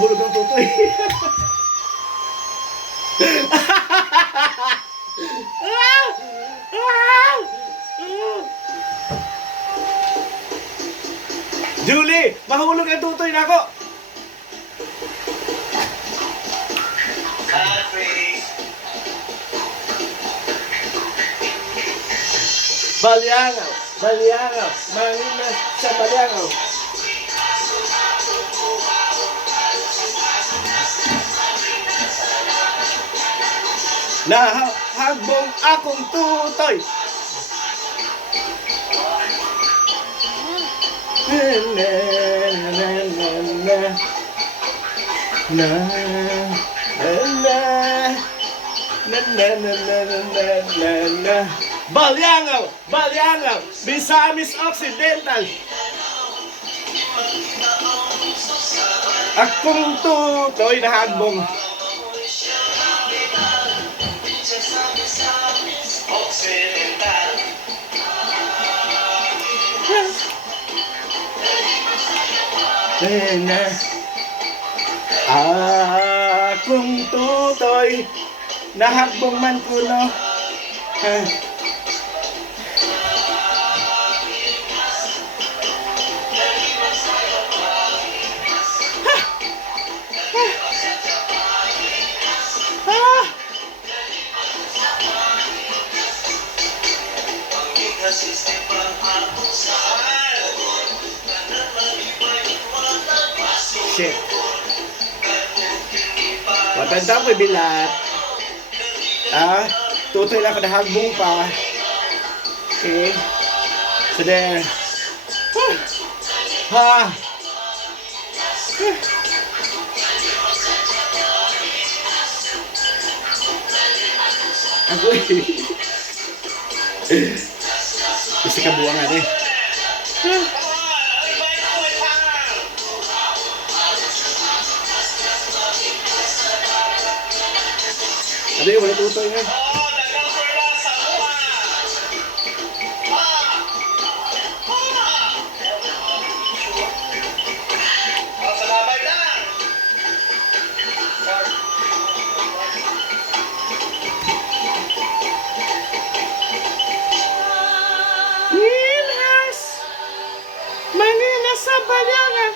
mahulog ang tutoy. Julie, mahulog ang tutoy na ako. Baliangao, baliangao, manginas sa baliangao. Nahagbong akong tutoy. Baliangao, baliangao, misamis occidental. Akong tutoy nahagbong. Akong tutoy nahagbong man kuno. Shit. Matanda ko bilat. Tutoy lang kadahagbong pa. Okay. So there. Agoy. Kasi kabuang nga eh. Ano yung wala tutoy nga? Manginas sa baliangan.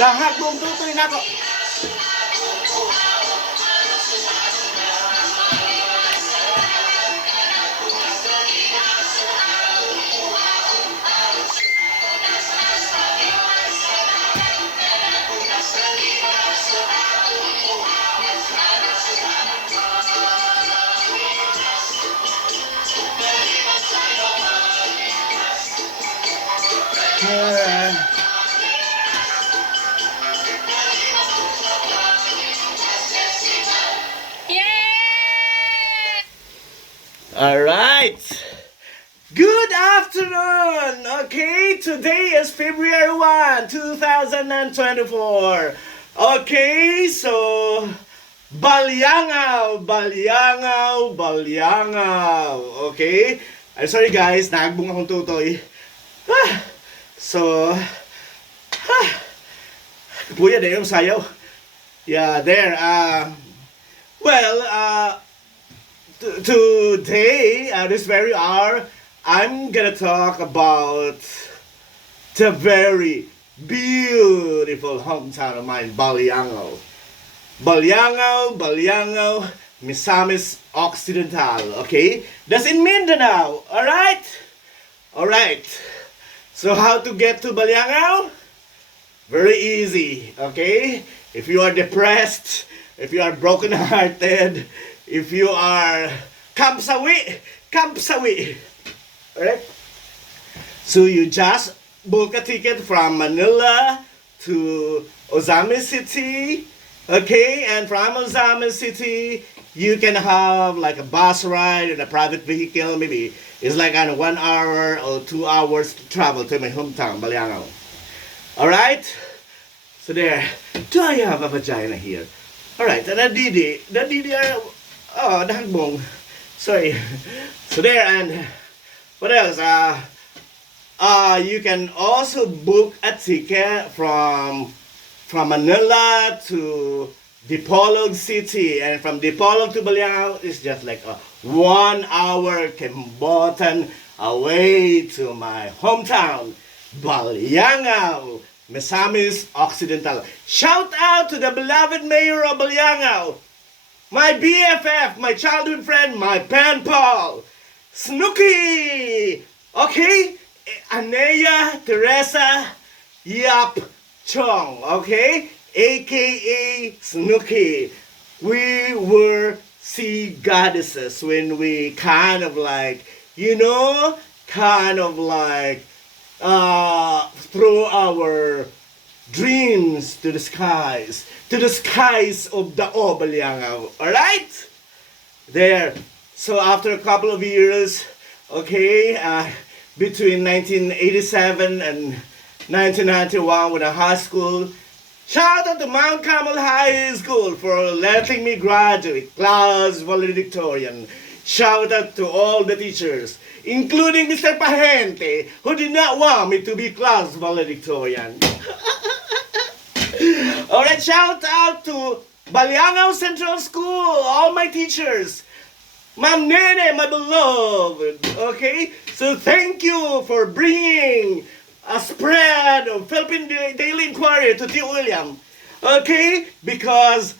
Nahagbong tutoy na ako. Alright. Good afternoon. Okay, today is February 1, 2024. Okay, so baliangao, baliangao, baliangao. Okay? I'm sorry guys, nahagbong akong tutoy. So, puya na yung sayaw. Yeah, there. Today, this very hour, I'm gonna talk about the very beautiful hometown of mine, Baliangao. Baliangao, Baliangao, Misamis Occidental, okay? That's in Mindanao, alright? Alright. So how to get to Baliangao? Very easy, okay? If you are depressed, if you are broken-hearted, if you are kampsawi, alright? So you just book a ticket from Manila to Ozami City, Okay, and from Misamis City, you can have like a bus ride and a private vehicle. Maybe it's like on 1 hour or 2 hours to travel to my hometown, Baliangao. All right. So there. Do I have a vagina here? All right. And the Didi are nahagbong. Sorry. So there, and what else? You can also book a ticket from Manila to Dipolog City, and from Dipolog to Baliangao is just like a 1 hour Kimbotan away to my hometown, Baliangao, Misamis, Occidental. Shout out to the beloved mayor of Baliangao, my BFF, my childhood friend, my pen pal, Snooky! Okay? Anea Teresa Yap Chong, okay? AKA Snooky. We were sea goddesses when we kind of like, throw our dreams to the skies of the Obaliangao. Alright? There. So after a couple of years, okay, between 1987 and 1991 when I high school, shout out to Mount Carmel High School for letting me graduate class valedictorian. Shout out to all the teachers, including Mr. Pahente, who did not want me to be class valedictorian. Alright, shout out to Baliangao Central School, all my teachers. Ma'am Nene, my beloved. Okay? So thank you for bringing a spread of Philippine Daily Inquiry to T. William. Okay? Because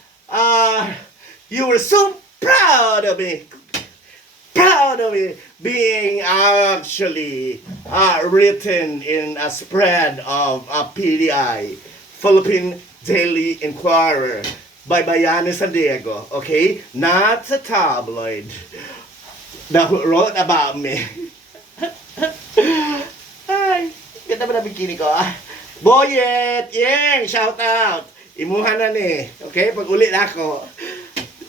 you were so proud of me. Proud of me being actually written in a spread of a PDI, Philippine Daily Inquirer, by Bayani San Diego, okay? Not a tabloid that wrote about me. Ay, ganda ba na bikini ko, Boyet, Yeng, shout out. Imuhan na ni, okay? Pag ulit ako.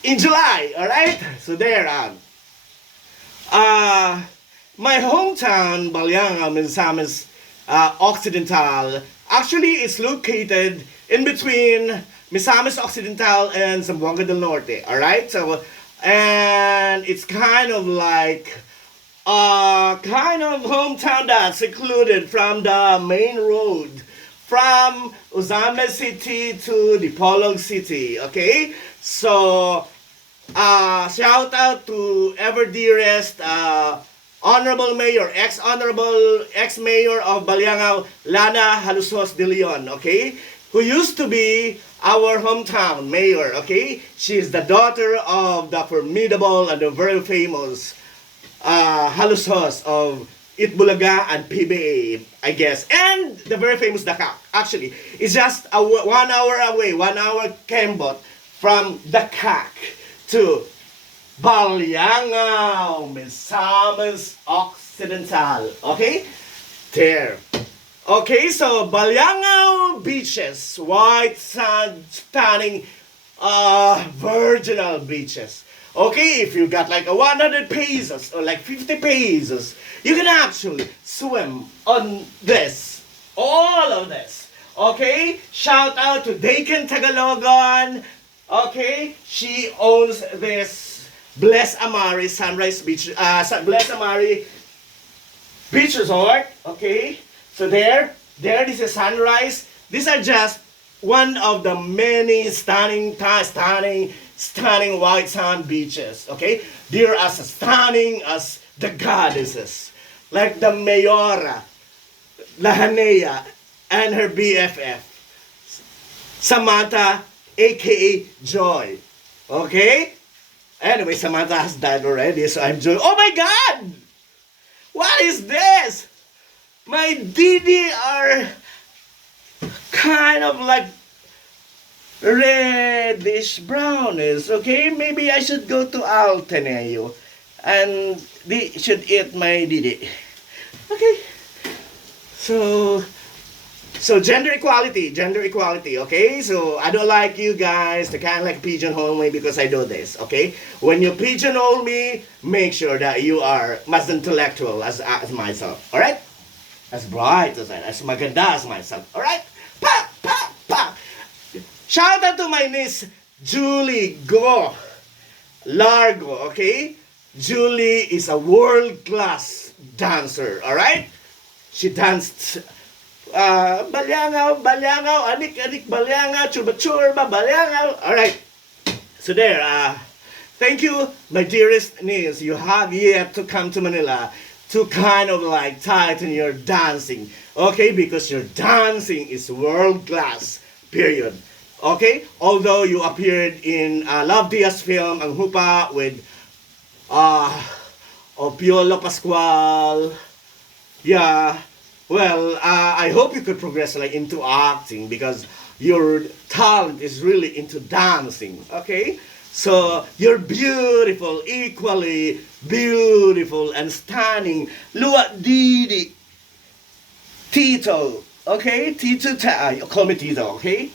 In July, alright? So there, my hometown, Baliangao, Misamis, Occidental, actually is located in between Misamis Occidental and Zamboanga del Norte, alright? So, and it's kind of like kind of hometown that's secluded from the main road from Uzame City to Dipolog City, okay? So, shout out to ever dearest Honorable Mayor, ex-mayor of Baliangao, Lana Halusos de Leon, okay? Who used to be our hometown mayor, okay? She is the daughter of the formidable and the very famous Halusos of Itbulaga and PBA, I guess. And the very famous Dakak, actually. It's just a 1 hour away, 1 hour kembot from Dakak to Baliangao, Misamis Occidental. Okay? There. Okay, so Baliangao beaches, white sand, stunning, virginal beaches. Okay, if you got like a 100 pesos or like 50 pesos, you can actually swim on this, all of this. Okay, shout out to Dakin Tagalogan. Okay, she owns this Bless Amari Sunrise Beach, Bless Amari Beach Resort. Okay. So there, this is sunrise. These are just one of the many stunning white sand beaches. Okay, they're as stunning as the goddesses, like the Mayora, Lahanea, and her BFF, Samantha, aka Joy. Okay. Anyway, Samantha has died already, so I'm Joy. Oh my God! What is this? My Didi are kind of like reddish brownish, okay? Maybe I should go to Alteneo and they should eat my Didi. Okay. So So gender equality, okay? So I don't like you guys to kind of like pigeonhole me because I do this, okay? When you pigeonhole me, make sure that you are as intellectual as myself, all right? As bright as maganda as myself, all right? Pa, pa, pa. Shout out to my niece, Julie Go Largo, okay? Julie is a world-class dancer, all right? She danced baliangao, anik, baliangao, churba, baliangao. All right. So there, thank you, my dearest niece. You have yet to come to Manila to kind of like tighten your dancing, okay? Because your dancing is world class, period. Okay? Although you appeared in Love Diaz film, Ang Hupa, with Opiolo Pascual. Yeah. Well, I hope you could progress like into acting because your talent is really into dancing. Okay? So you're beautiful, equally beautiful and stunning. Luat Didi. Tito. Okay? Tito call me Tito, okay?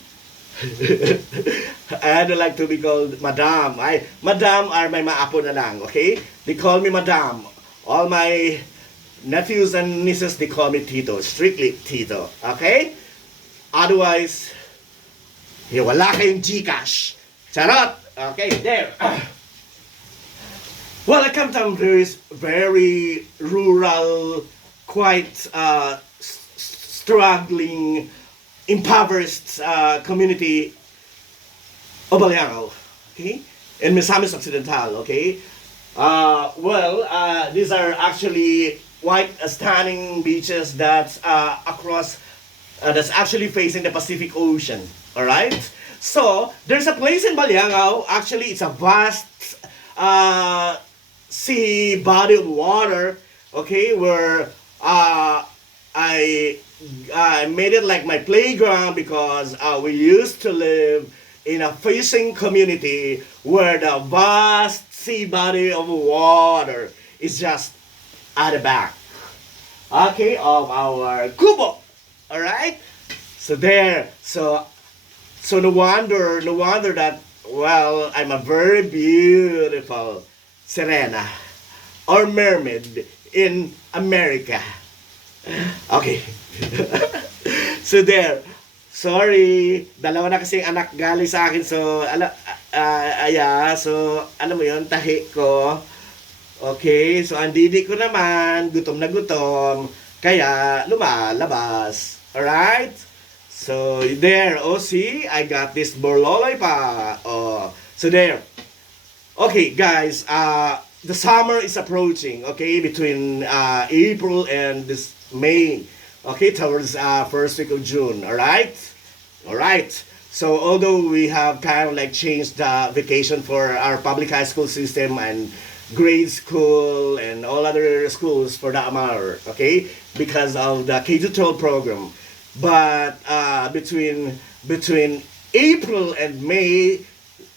I don't like to be called Madam. Madam are my maapo na lang, okay? They call me Madam. All my nephews and nieces, they call me Tito. Strictly Tito, okay? Otherwise, wala kayong Gcash. Charot! Okay, there. Well, I come from very rural, quite struggling, impoverished community of Baliangao, okay? In misamis occidental, okay? These are actually white stunning beaches that's across, that's actually facing the Pacific Ocean, all right? So, there's a place in Baliangao, actually it's a vast sea body of water, okay, where I made it like my playground because we used to live in a fishing community where the vast sea body of water is just at the back, okay, of our kubo, all right? So there, so no wonder that, well, I'm a very beautiful sirena or mermaid in America. Okay. So there. Sorry, dalawa na kasing anak galing sa akin, so so alam mo yon, tahi ko. Okay, so ang didi ko naman, gutom na gutom, kaya lumalabas. Alright? So there, oh see, I got this borloloy pa. Oh, so there. Okay, guys, the summer is approaching, okay, between April and this May, okay, towards first week of June, all right? All right. So although we have kind of like changed the vacation for our public high school system and grade school and all other schools for that matter, okay, because of the K-12 program, but between April and May,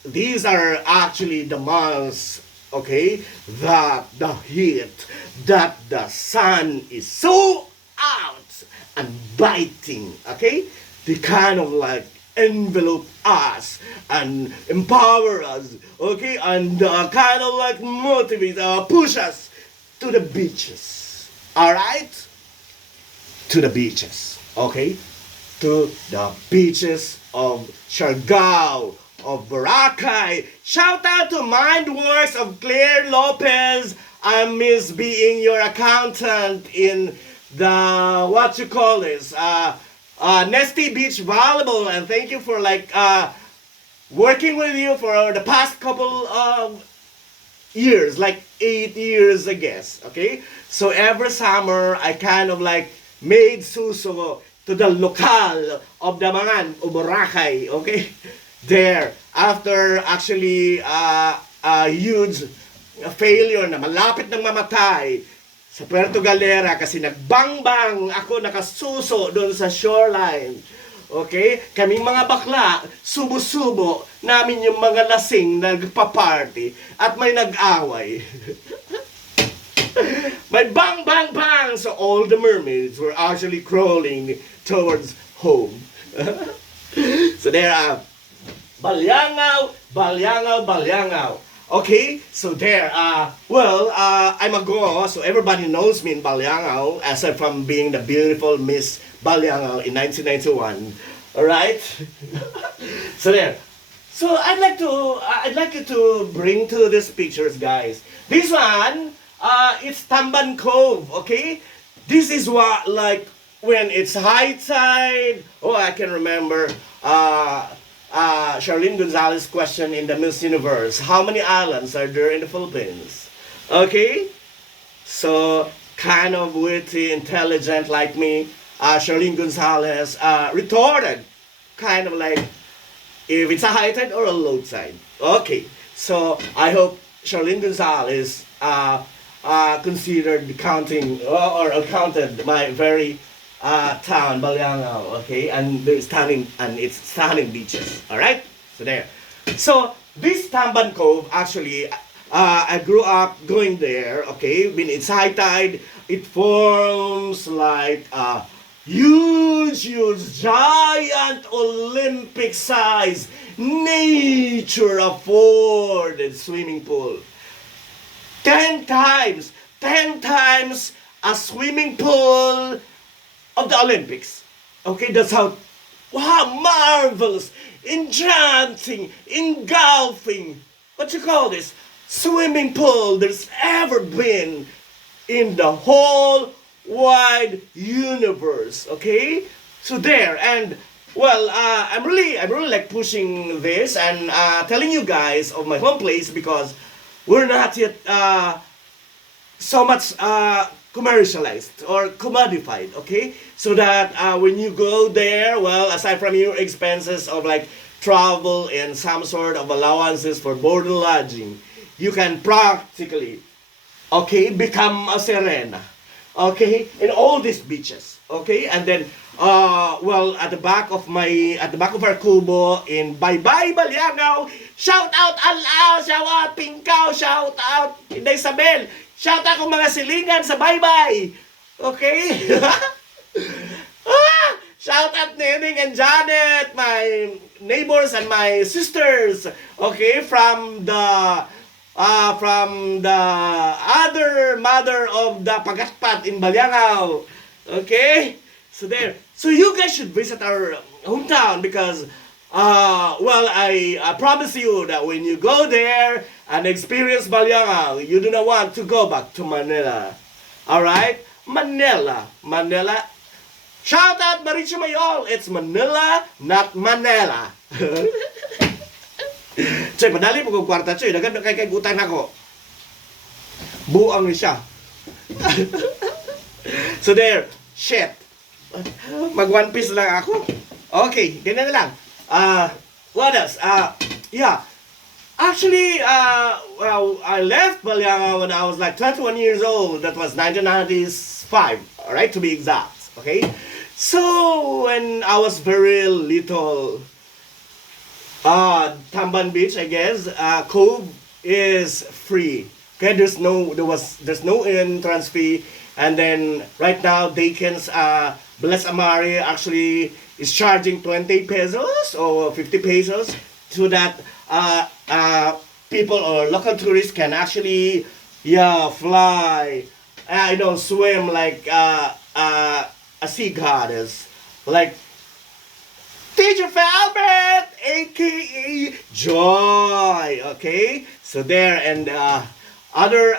these are actually the months, okay, that the heat, that the sun is so out and biting, okay? They kind of like envelop us and empower us, okay? And kind of like motivate, push us to the beaches, all right? To the beaches, okay? To the beaches of Siargao, of Boracay. Shout out to Mindworks of Claire Lopez. I miss being your accountant in the, what you call this, Nesty Beach Volleyball, and thank you for like working with you for the past couple of years, like 8 years I guess, okay? So every summer I kind of like made suso to the lokal of Damangan o Boracay, okay? There, after actually a huge failure na malapit ng mamatay sa Puerto Galera kasi nagbangbang ako nakasuso doon sa shoreline. Okay? Kaming mga bakla, subo-subo namin yung mga lasing nagpa-party at may nag-away. May bang, bang, bang! So all the mermaids were actually crawling towards home. So there are baliangao, baliangao, baliangao. Okay, so there, I'm a go, so everybody knows me in Baliangao, aside from being the beautiful Miss Baliangao in 1991. Alright? So there. So I'd like you to bring to these pictures, guys. This one, it's Tamban Cove, okay? This is what, like, when it's high tide. Oh, I can remember, Charlene Gonzalez's question in the Miss Universe. How many islands are there in the Philippines? Okay? So, kind of witty, intelligent like me, Charlene Gonzalez retorted, kind of like, if it's a high tide or a low tide. Okay, so I hope Charlene Gonzalez considered counting or counted my very town, Baliangao, okay, and its stunning beaches. All right, so there. So this Tamban Cove, actually, I grew up going there. Okay, when it's high tide, it forms like a huge, giant Olympic size nature afforded swimming pool. 10 times a swimming pool of the Olympics. Okay, that's how, wow, marvelous, enchanting, engulfing, what you call this, swimming pool there's ever been in the whole wide universe. Okay, so there, and well, I'm really like pushing this and telling you guys of my home place because we're not yet so much commercialized or commodified, okay? So that when you go there, well, aside from your expenses of like travel and some sort of allowances for board and lodging, you can practically, okay, become a Serena, okay, in all these beaches, okay? And then, well, at the back of our kubo in Bye Bye Baliangao, shout out Alao, shout out Pingkao, shout out Inday Isabel, shout out kung mga silingan sa Bye Bye, okay? Shout out Nening and Janet, my neighbors and my sisters, okay, from the other mother of the Pagatpat in Baliangao, okay? So there. So you guys should visit our hometown because, well, I promise you that when you go there and experience Baliangao, you do not want to go back to Manila. Alright? Manila. Shout out Maricho Mayol. It's Manila, not Manila. Choy, padali po kong kwarta, Choy. Dagan na kay utang ako. Buang ni siya. So there. Shit. Mag one piece lang ako. Okay, ganyan na lang. What else? Yeah. Actually, well, I left Baliangao when I was like 21 years old. That was 1995, alright, to be exact. Okay? So, when I was very little, Tamban Beach, I guess, Cove is free. Okay, there's no entrance fee. And then, right now, Dakin's, Bless Amari actually is charging 20 pesos or 50 pesos so that people or local tourists can actually, yeah, fly, swim like a sea goddess, like Teacher Felbert, aka Joy. Okay, so there, and other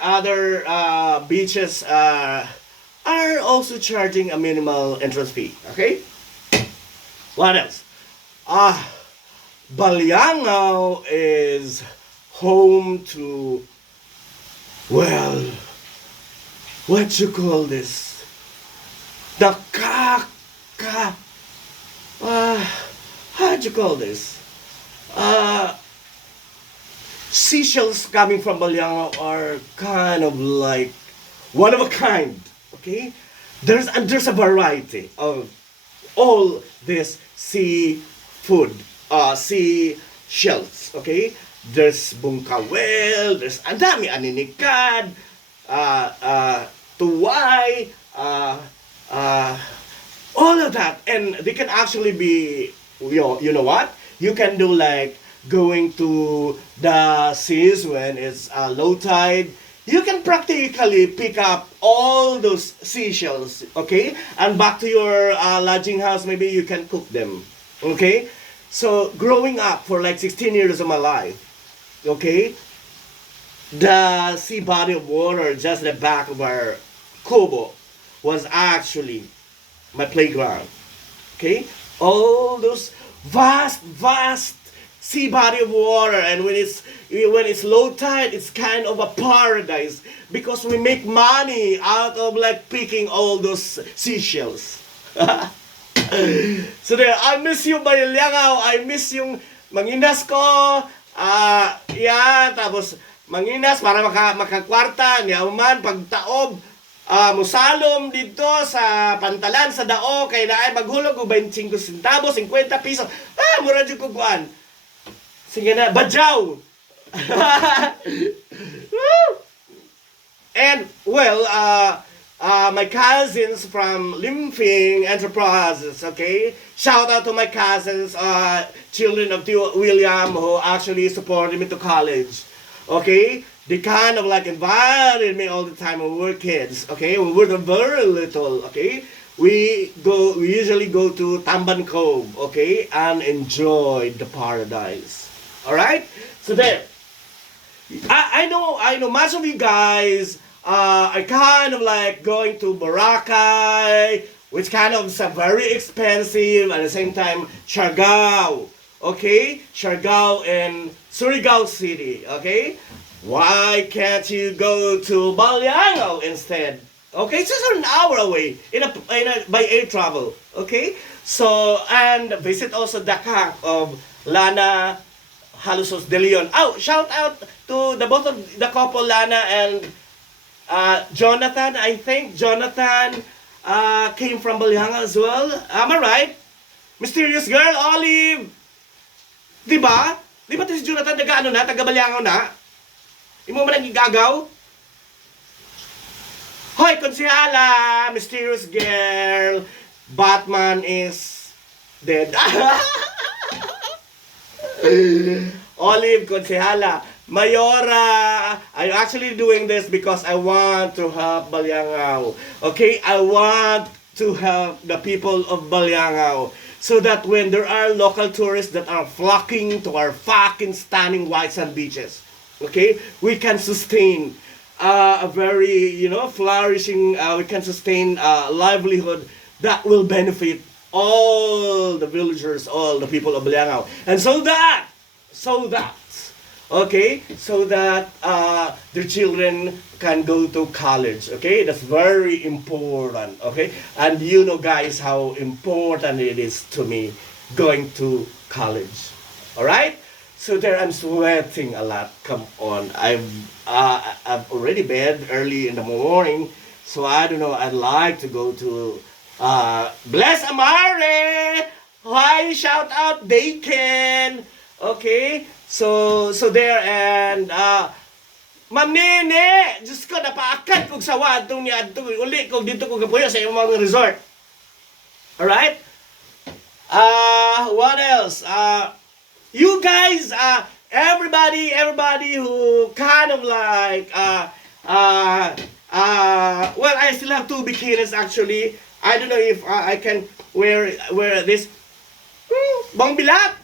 beaches are also charging a minimal entrance fee. Okay, what else? Baliangao is home to, well, what you call this? The how'd you call this? Seashells coming from Baliangao are kind of like one of a kind. Okay, there's a variety of all this seafood, sea shells. Okay, there's bungkawel, there's ang dami, aninikad, tuway, all of that, and they can actually be, you know what, you can do like going to the seas when it's low tide. You can practically pick up all those seashells, okay, and back to your lodging house. Maybe you can cook them, okay. So growing up for like 16 years of my life, okay, the sea body of water just at the back of our kubo was actually my playground. Okay, all those vast sea body of water, and when it's low tide, it's kind of a paradise because we make money out of like picking all those seashells. So there, I miss you Baliangao, I miss yung manginas ko, yeah, tapos manginas para makakwarta niya man pagtaob, musalom dito sa pantalan sa dao kay naay maghulog og 25 centavos 50 pesos, mura jud ko kuan, sige na badyaw. And well, my cousins from Limfing Enterprises, okay? Shout out to my cousins, children of Tio William, who actually supported me to college, okay? They kind of like invited me all the time when we were kids, okay? When we were very little, okay? We usually go to Tamban Cove, okay? And enjoy the paradise, all right? So there. I know much of you guys are kind of like going to Boracay, which kind of is very expensive, at the same time Siargao, okay? Siargao and Surigao City, okay? Why can't you go to Baliangao instead? Okay, it's just an hour away by air travel, okay? So, and visit also the camp of Lana Halusos de Leon. Oh, shout out to the both of the couple, Lana and Jonathan. I think Jonathan came from Baliangao as well. Am I right? Mysterious girl, Olive. Diba? Diba si Jonathan taga Baliangao na? Imo man nagigagaw? Hoy, konsihala, mysterious girl. Batman is dead. Olive, konsihala. Mayora, I'm actually doing this because I want to help Baliangao. Okay, I want to help the people of Baliangao so that when there are local tourists that are flocking to our fucking stunning white sand beaches, okay, we can sustain a very, flourishing, we can sustain a livelihood that will benefit all the villagers, all the people of Baliangao. And so that, okay, so that their children can go to college, okay? That's very important, okay? And you know, guys, how important it is to me going to college, all right? So there, I'm sweating a lot. Come on, I've already bed early in the morning, so I don't know. I'd like to go to Bless Amare. Hi, shout out Dakin. Okay, so there, and Ma'am Nene, Diyos ko, napaakat kong sawa itong niya uli kong dito kong kapuyo sa iyong mga resort. Alright? What else? You guys, everybody who kind of like, well, I still have 2 bikinis actually. I don't know if I can wear this. Bang bilat.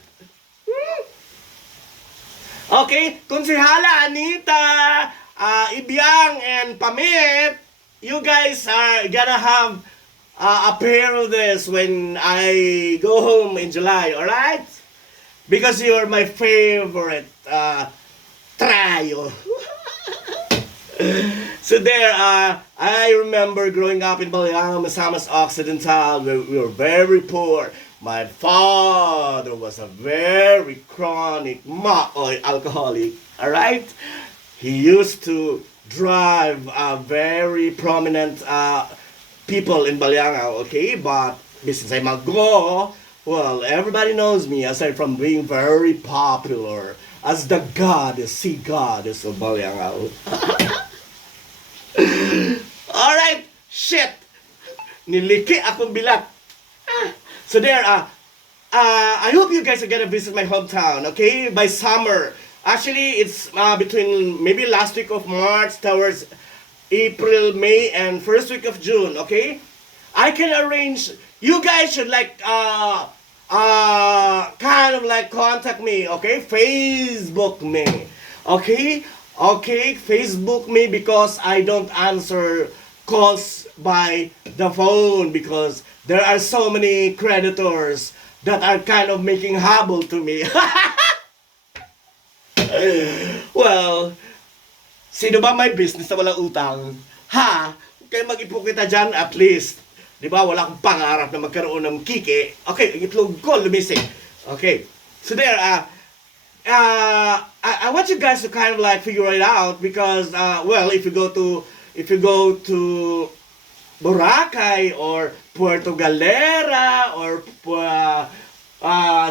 Okay, Konsehala Anita, Ibiang, and Pamit, you guys are gonna have a pair of this when I go home in July, alright? Because you're my favorite trio. So there, I remember growing up in Baliangao, Misamis Occidental, we were very poor. My father was a very chronic alcoholic, alright? He used to drive very prominent people in Baliangao, okay? But since I'm a go, well, everybody knows me aside from being very popular as the sea goddess of Baliangao. Alright, shit! Niliki akong bilat. So there, I hope you guys are gonna visit my hometown, okay? By summer. Actually, it's between maybe last week of March towards April, May, and first week of June, okay? I can arrange. You guys should like kind of like contact me, okay? Facebook me, okay? Okay, Facebook me because I don't answer calls by the phone because there are so many creditors that are kind of making habol to me. Well, sino ba may business na walang utang? Ha? Huwag kayo mag-ipokita dyan at least. Di ba? Wala akong pangarap na magkaroon ng kiki. Okay, ang itlog ko lumising. Okay. So there, I want you guys to kind of like figure it out because, well, if you go to Boracay or Puerto Galera or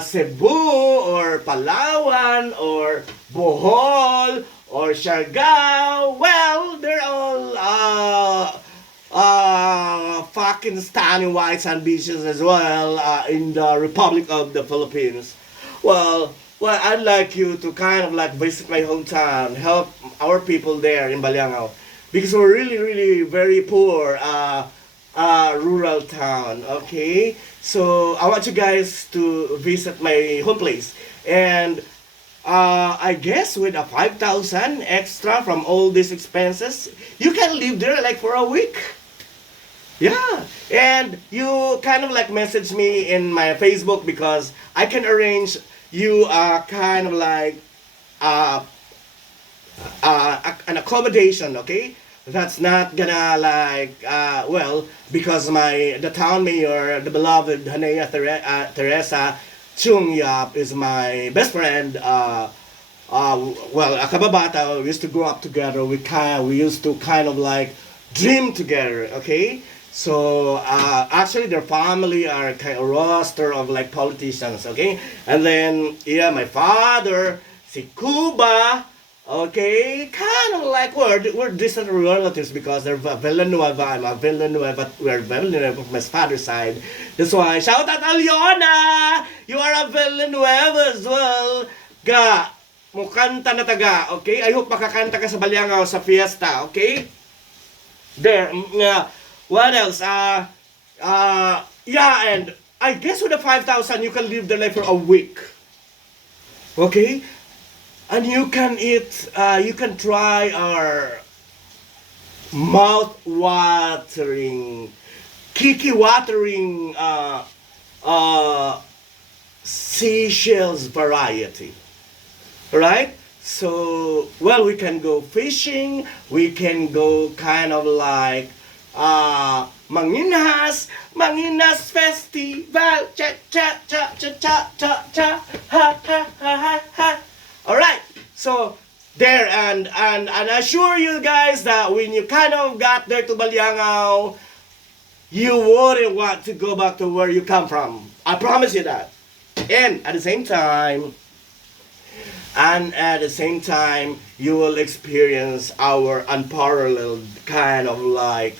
Cebu or Palawan or Bohol or Siargao, well, they're all fucking stunning white sand beaches as well in the Republic of the Philippines. Well, I'd like you to kind of like visit my hometown, help our people there in Baliangao because we're really, really very poor rural town. Okay, so I want you guys to visit my home place, and I guess with a 5,000 extra from all these expenses, you can live there like for a week. Yeah, and you kind of like message me in my Facebook because I can arrange you kind of like uh, an accommodation, okay? That's not gonna like well because the town mayor, the beloved Hanea Teresa Chung Yap is my best friend. Well, a kababata, we used to grow up together. We used to kind of like dream together, okay? So actually, their family are kind of roster of like politicians, okay? And then yeah, my father, si Cuba, okay, kind of like we're distant relatives because they're Villanueva. I'm a Villanueva. We're Villanueva from my father's side. That's why shout out Aliona, you are a Villanueva as well. Ga, mukanta na taga, okay? I hope makakanta ka sa Baliangao sa fiesta, okay? There, what else? Yeah, and I guess with the 5,000, you can live there like for a week. Okay? And you can eat, you can try our mouth-watering, kiki-watering seashells variety. Right? So, well, we can go fishing, we can go kind of like Manginas Festival, cha cha cha cha cha cha cha, ha ha ha ha ha. All right, so there and I assure you guys that when you kind of got there to Baliangao, you wouldn't want to go back to where you come from. I promise you that. And at the same time, you will experience our unparalleled kind of like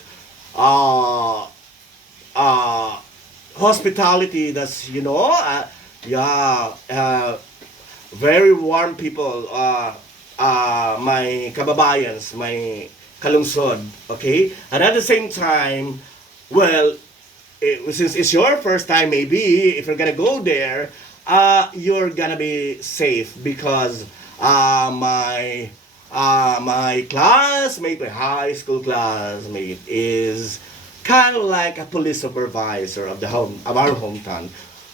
hospitality. That's very warm people. My kababayans, my kalungsod. Okay, and at the same time, well, since it's your first time, maybe if you're gonna go there, you're gonna be safe because my classmate, my high school classmate, is kind of like a police supervisor of our hometown.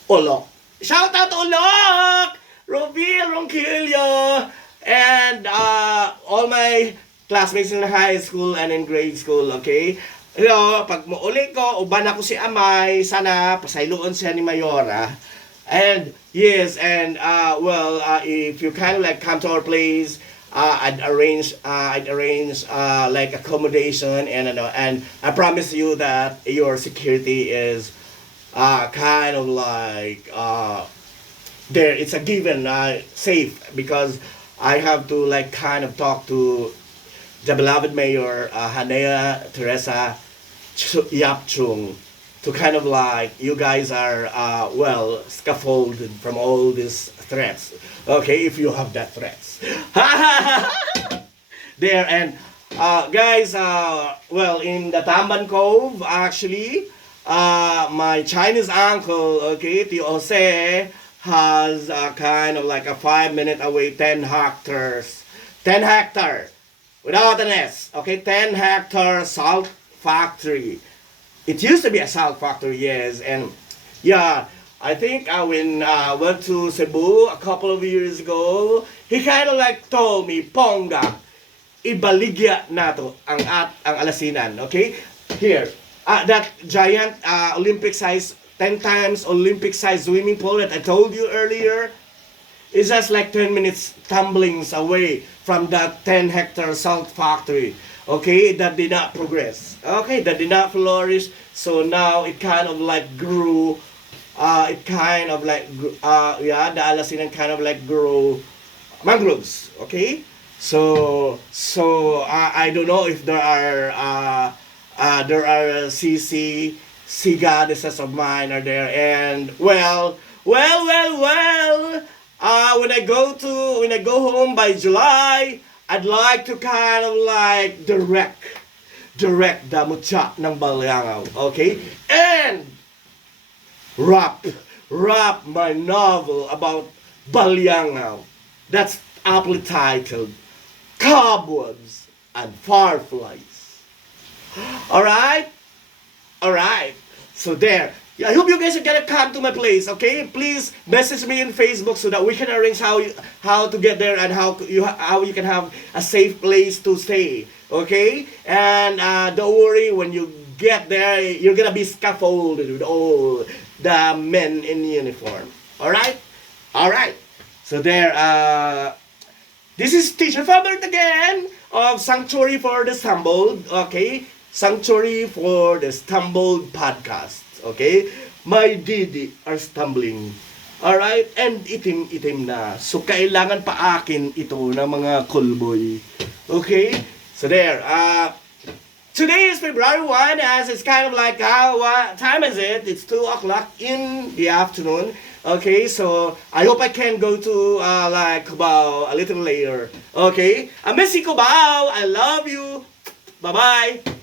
Olok. Shout out Olok! Roville Ronquillo! And all my classmates in high school and in grade school, okay? Pag muuli ko, uban ako si Amay, sana pasayloon siya ni Mayora. And yes, and if you kind of like come to our place, I'd arrange like accommodation and I promise you that your security is kind of like there. It's a given, safe because I have to like kind of talk to the beloved mayor Hanea Teresa Yap Chung to kind of like you guys are well scaffolded from all these threats. Okay, if you have that threats. There and guys, well, in the Tamban Cove, actually, my Chinese uncle, okay, Tio Jose, has kind of like a 5 minute away, 10 hectares, 10 hectare, without an S, okay, 10 hectare salt factory. It used to be a salt factory, yes, and yeah, I think when I went to Cebu a couple of years ago, he kind of like told me, Ponga, ibaligya nato ang alasinan, okay? Here, that giant Olympic size, 10 times Olympic size swimming pool that I told you earlier is just like 10 minutes tumblings away from that 10-hectare salt factory, okay? That did not progress, okay? That did not flourish, so now it kind of like grew, it kind of like, yeah, the alasinan kind of like grew mangroves, okay? So I don't know if there are sea goddesses of mine are there, and when I go home by July, I'd like to kind of like direct the mutya ng Baliangao, okay, and wrap my novel about Baliangao. That's aptly titled Cobwebs and Fireflies. Alright? Alright. So there. Yeah, I hope you guys are gonna come to my place, okay? Please message me in Facebook so that we can arrange how to get there and how you can have a safe place to stay, okay? And don't worry, when you get there, you're gonna be scaffolded with all the men in uniform. Alright? Alright. So there, this is Teacher Felbert again of Sanctuary for the Stumbled, okay? Sanctuary for the Stumbled podcast, okay? My didi are stumbling. Alright? And itim-itim na. So, kailangan pa akin ito na mga kulboy. Okay? So, there. Today is February 1, as it's kind of like, what time is it? It's 2 o'clock in the afternoon. Okay, so I hope I can go to like Cubao a little later. Okay, I miss you, Cubao. I love you. Bye bye.